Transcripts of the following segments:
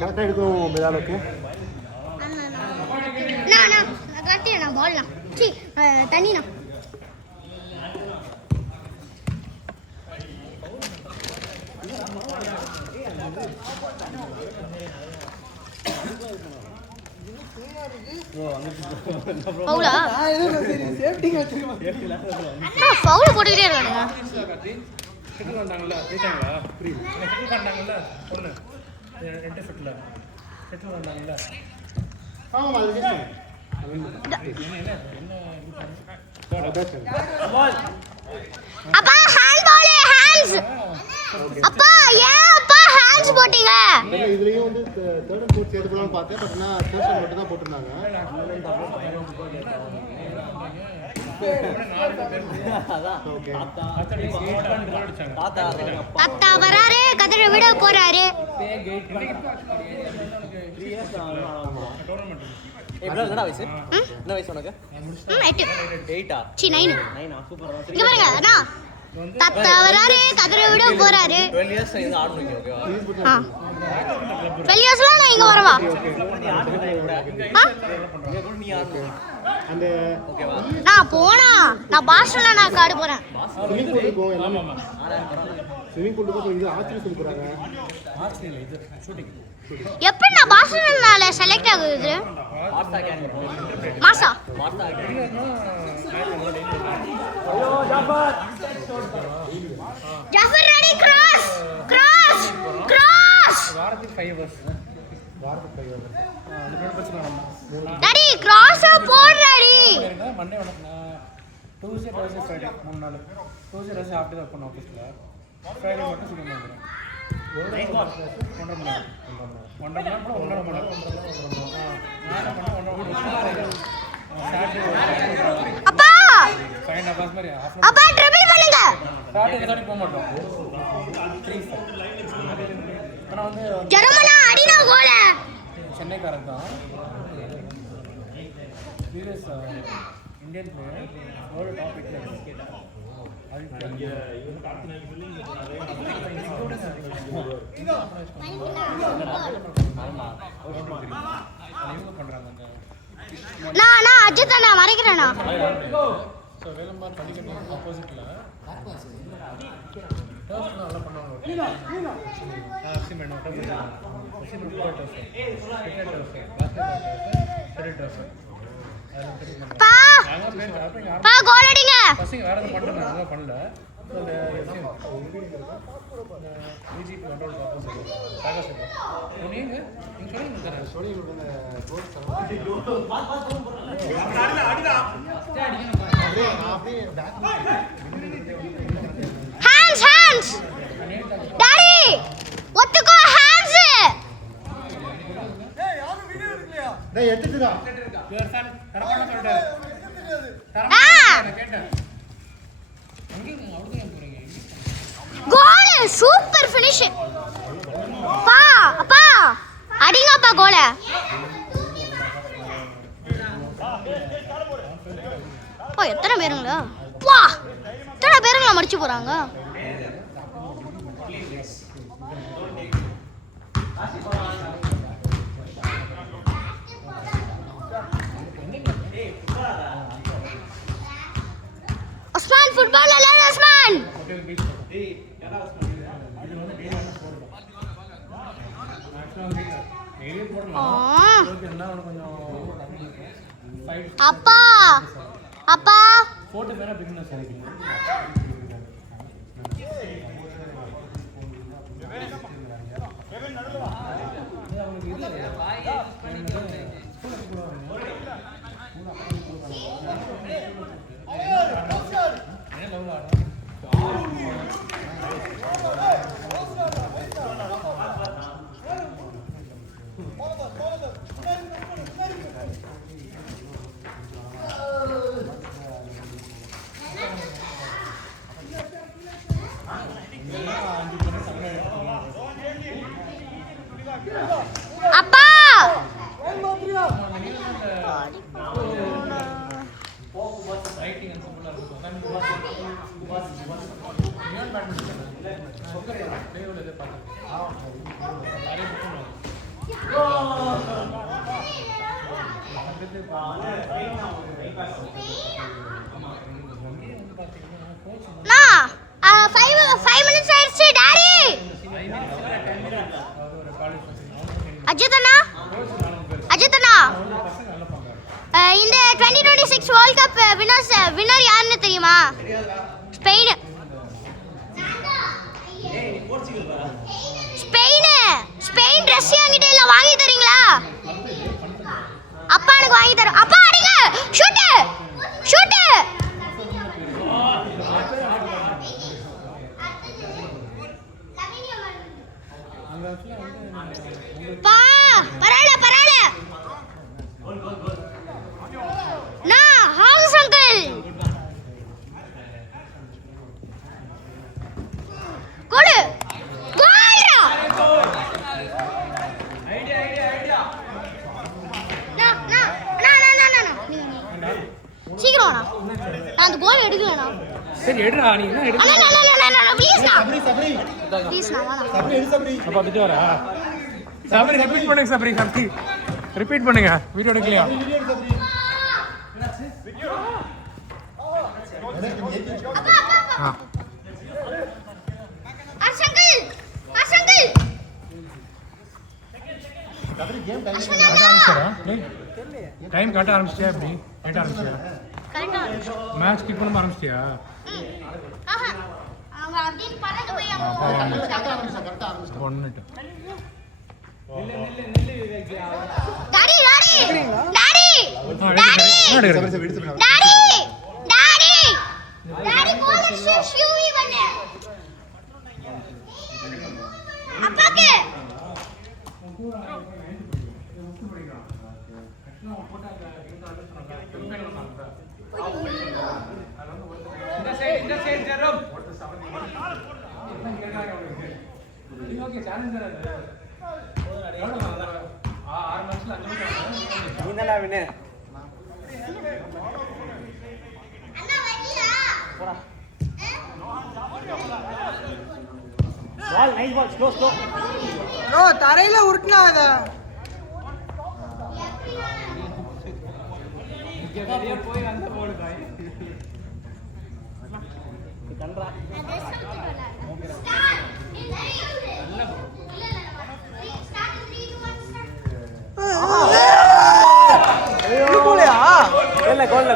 கரெக்டாக எடுக்கும் மெதாலுக்கு நான் பால்லாம் சி தண்ணிண்ணா ஃபவுல் போட்டுக்கிட்டே இருக்கானுங்க. அப்பா ஹேண்ட் பால் ஹேண்ட்ஸ் அப்பா ஏன் அப்பா ஹேண்ட்ஸ் போட்டீங்க? இதுலயும் வந்து தேர்ட் அண்ட் ஃபோர்த் சேர்த்து போலாம்னு பார்த்தேன். பட் நான் ஃபர்ஸ்ட் மட்டும் தான் போட்டுருந்தாங்க. தாத்தா வராரு, கதிர விட போறாரு. என்ன வயசு உனக்கு? 8 சி 9 சூப்பர். இங்க பாருங்க அண்ணா, தாத்தா வராரு, கதிர விட போறாரு. 12 இயர்ஸ் இது ஆடுறீங்க ஓகேவா? 12 இயர்ஸ்ல நான் இங்க வரவா? அந்த ஓகேவா? நான் போனா நான் பாஸ்டன்ல நான் காடு போறேன். ஸ்விமிங் பூல் இருக்கும் எல்லாமே. ஸ்விமிங் பூல் இருக்கும். இது ஆர்ச்சரி சொல்லி போறாங்க. ஆர்ச்சரி இல்ல, இது ஷூட்டிங். எப்படி நான் பாஸ்டன்ல செலக்ட் ஆகுது? மாசா ஜாஃபர் ரெடி கிராஸ் கிராஸ் கிராஸ் வாரத்துக்கு 5 ஹவர்ஸ் டாடி கிராஸ் போடுறடி. மண்டே Tuesday Thursday Friday 3 நாள். Tuesday Thursday ஆஃப்டர் ஒர்க் பண்ண ஆஃபீஸ்ல. Friday மட்டும் சீக்கிரம் வந்துறேன். 1.5 மணி நேரம். 1.5 மணி நேரம். அப்பா ஃபைன் அபாஸ் மாதிரி அப்பா ட்ரிபிள் பண்ணுங்க. சாட்டர்டே சாட்டர்டே போக மாட்டோம். 3 ஆனா வந்து ஜெர்மனா அடினா கோல. சென்னைக்காரன் தான். சீரியஸ் இந்தியன் பிளேயர் ஒரு டாப் 8 கேட்டா. அது இவங்க கார்த்தினாங்க சொல்லி நான் அஜித் அண்ணா மறைக்கிறேனா? சோ வேலம்மாள் படிக்கட்டு ஆப்போசிட்ல டர்ஃப் நல்லா பண்ணுவாங்க. சிமெண்ட் பா பா கோல் அடிங்க. பசங்க வேற எதுவும் பண்ணல, நல்லா பண்ணல. அந்த பிஜிபி கண்ட்ரோல் ஆப்போசிட் சாகசம் நீங்க ஹேண்ட்ஸ் ஹேண்ட்ஸ் டாடி ஒத்துக்கோ ஹேண்ட்ஸ். டேய் எடுத்துடா. யுவர் சன் தரமான சொல்றாரு. கேட்டேன் அங்க அவர்தான் போறீங்க. கோல் சூப்பர் ஃபினிஷ். பா அப்பா அடிங்க அப்பா கோல. பா எத்தனை பேருங்களா? வா எத்தனை பேருங்களா மடிச்சு போறாங்க? உஸ்மான் ஃபுட்பால் விளையாடு உஸ்மான். அப்பா அப்பா போட்டு பேரா பிகினர்ஸ் ஆயிடுங்க. அப்பா ரைட்டிங் அண்ட் சிம்பிளா five minutes ஆயிடுச்சு டாடி. அஜித் அண்ணா இந்த 2026 வேர்ல்ட் கப் வின்னர் யாருன்னு தெரியுமா? ஸ்பெயின். ரஷ்யா கிட்ட இல்ல, வாங்கி தரீங்களா? அப்பா எனக்கு வாங்கி தர. அப்பா அடிங்க, ஷூட். பா பரவாயில்ல. நான் ஹவுஸ் அங்கிள். கோல். சீக்கிரம் நான் அந்த கோல் எடுக்கலனா. சரி எடுடா, நீ என்ன எடு. ப்ளீஸ் நான் அப்பா விட்டு வரா. சபரி ரிப்பீட் பண்ணுங்க. ரிப்பீட் பண்ணுங்க, வீடியோ எடுக்கலையா? டைம் கட்ட ஆரம்பிச்சிட்டியா? எப்படி கட்ட ஆரம்பிச்சியா? மேட்ச் கிக் பண்ண ஆரம்பிச்சிட்டியா? அவங்க அப்படியே பறந்து போய் அவங்க கரெக்ட்டா ஆரம்பிச்சு. 1 மினிட். டாடி கோல் ஷூவி பண்ணு. அப்பாக்கு இந்த சைடு ஜெரம். ஓகே சேலஞ்சர் அது. 6 மேட்ச்ல 5 மேட்ச் நீங்கடா வினே. அண்ணா வரீங்களா? போடா. Ball nice ball, slow bro தரையில உருட்டுனா அத. இங்க வெளிய போய் அந்த பால் பாய். கண்டா. கோல்ல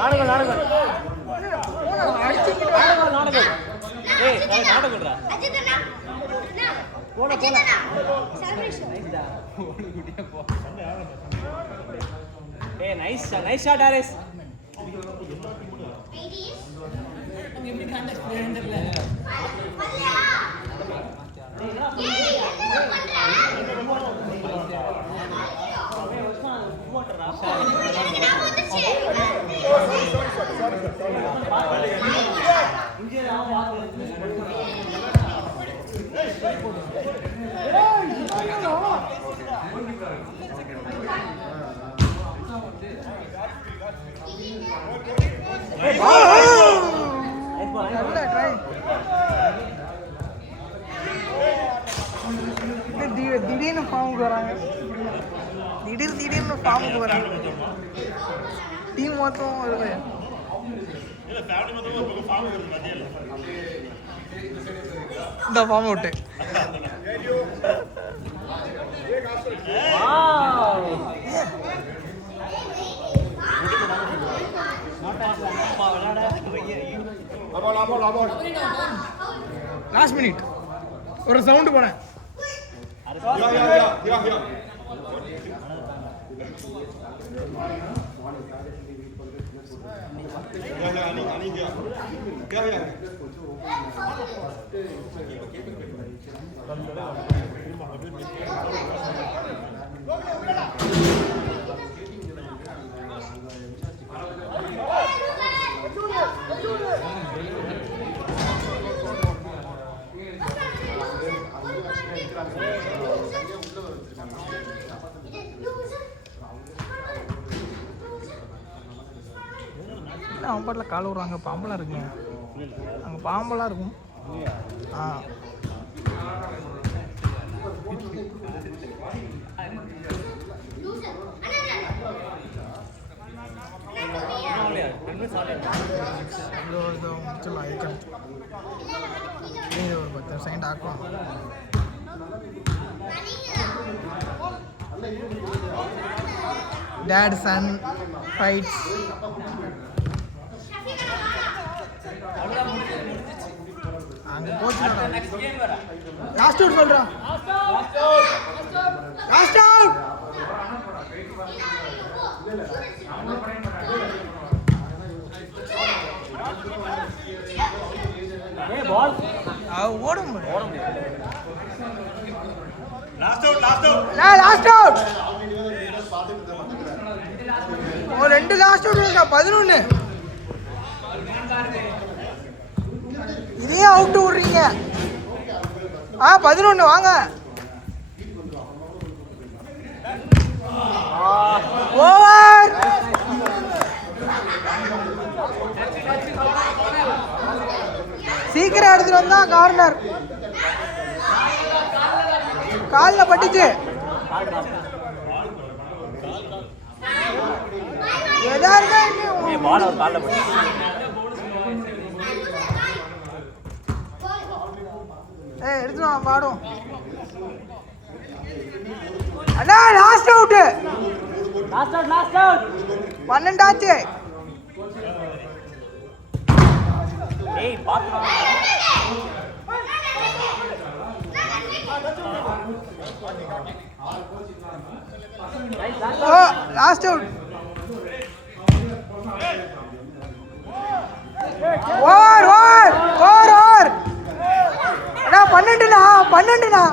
நாடகம் ஏய் நாடகம்டா. அஜித் அண்ணா போடா செலிப்ரேஷன் குட்டியா போ. ஏய் நைஸ் ஷாட் ஆரஸ். எப்படி காண்டக்ட் ஸ்ப்ளெண்டர்ல திடீர்னு ஃபார்முக்கு வராங்க. திடீர்னு ஃபார்முக்கு வராங்க. டீம் மொத்தம் வருது. இந்த ஃபார்ம் அவுட். லாஸ்ட் மினிட் ஒரு சவுண்ட் போனேன். அவன் பாட்டில் கால் விடுறாங்க. பாம்பெல்லாம் இருக்குங்க. அங்கே பாம்பெல்லாம் இருக்கும். ஆ முடிச்சிடலாம். இது ஒரு 10 செகண்ட் ஆக்கலாம். டேட் சன் ஃபைட்ஸ். அங்கே போச்சு. லாஸ்ட் அவுட் சொல்கிறான். Last out. ஓடும். Last out. ஒரு 2 லாஸ்ட் அவுட் 11. இதையே அவுட் விடுறீங்க. 11 வாங்க. ஓவர். சீக்கிரம் எடுத்துட்டு வந்தா கார்னர். காலில் பட்டுச்சு. எதா இருந்தா எடுத்துட்டு வா பாடும். அண்ணா லாஸ்ட் அவுட். 12 ஆச்சு. Last out. Over over over over. அண்ணா 12ண்ணா.